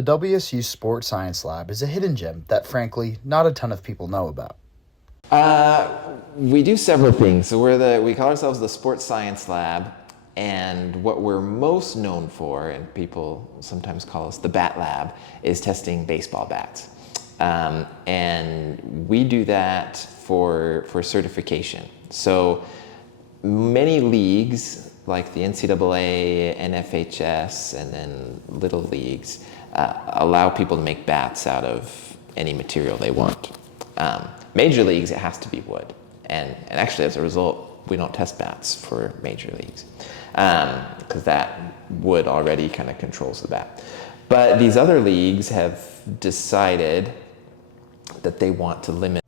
The WSU Sports Science Lab is a hidden gem that, frankly, not a ton of people know about. We do several things. So we call ourselves the Sports Science Lab, and what we're most known for, and people sometimes call us the Bat Lab, is testing baseball bats. And we do that for certification. So many leagues, like the NCAA, NFHS, and then little leagues, allow people to make bats out of any material they want. Major leagues, it has to be wood. And actually, as a result, we don't test bats for major leagues because that wood already kind of controls the bat. But these other leagues have decided that they want to limit.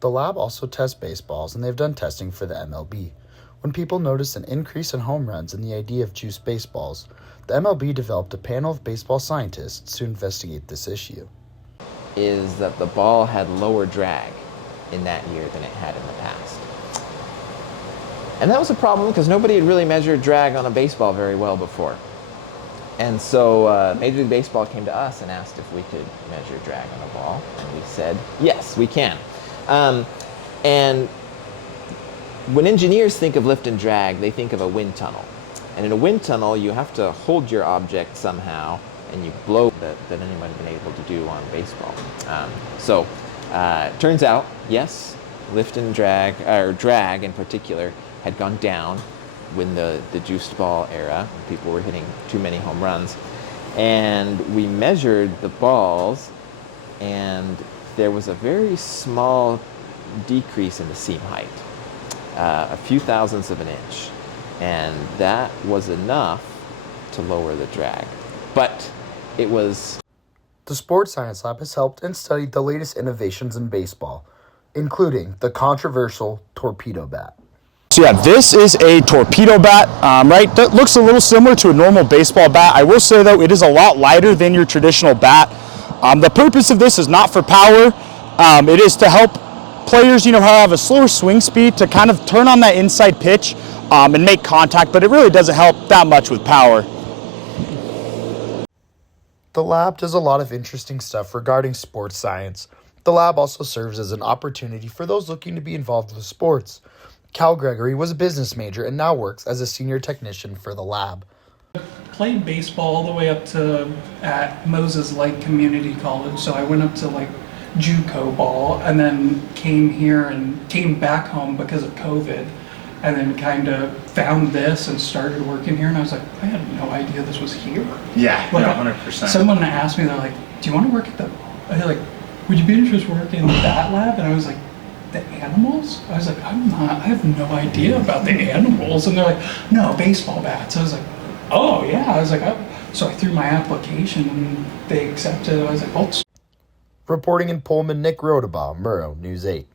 The lab also tests baseballs, and they've done testing for the MLB. When people noticed an increase in home runs and the idea of juiced baseballs, the MLB developed a panel of baseball scientists to investigate this issue. Is that the ball had lower drag in that year than it had in the past. And that was a problem because nobody had really measured drag on a baseball very well before. And so Major League Baseball came to us and asked if we could measure drag on a ball. And we said, yes, we can. And when engineers think of lift and drag, they think of a wind tunnel. And in a wind tunnel, you have to hold your object somehow, and you blow that anyone had been able to do on baseball. So turns out, yes, lift and drag, or drag in particular, had gone down when the juiced ball era. People were hitting too many home runs. And we measured the balls, and there was a very small decrease in the seam height, a few thousandths of an inch. And that was enough to lower the drag. But it was... The Sports Science Lab has helped and studied the latest innovations in baseball, including the controversial torpedo bat. So yeah, this is a torpedo bat, right? That looks a little similar to a normal baseball bat. I will say though, it is a lot lighter than your traditional bat. The purpose of this is not for power. It is to help players, have a slower swing speed to kind of turn on that inside pitch and make contact, but it really doesn't help that much with power. The lab does a lot of interesting stuff regarding sports science. The lab also serves as an opportunity for those looking to be involved with sports. Cal Gregory was a business major and now works as a senior technician for the lab. Played baseball all the way up to at Moses Lake Community College, so I went up to JUCO ball, and then came back home because of COVID, and then kind of found this and started working here, and I was like, I had no idea this was here. Yeah, 100%. Someone asked me, they're like, do you want to work at would you be interested in working in that lab? And I was like, the animals? I was like, I have no idea about the animals. And they're like, no, baseball bats. I was like, oh yeah. I was like, oh. So I threw my application and they accepted it. I was like, oh. Reporting in Pullman, Nick Rodabaugh, Murrow News 8.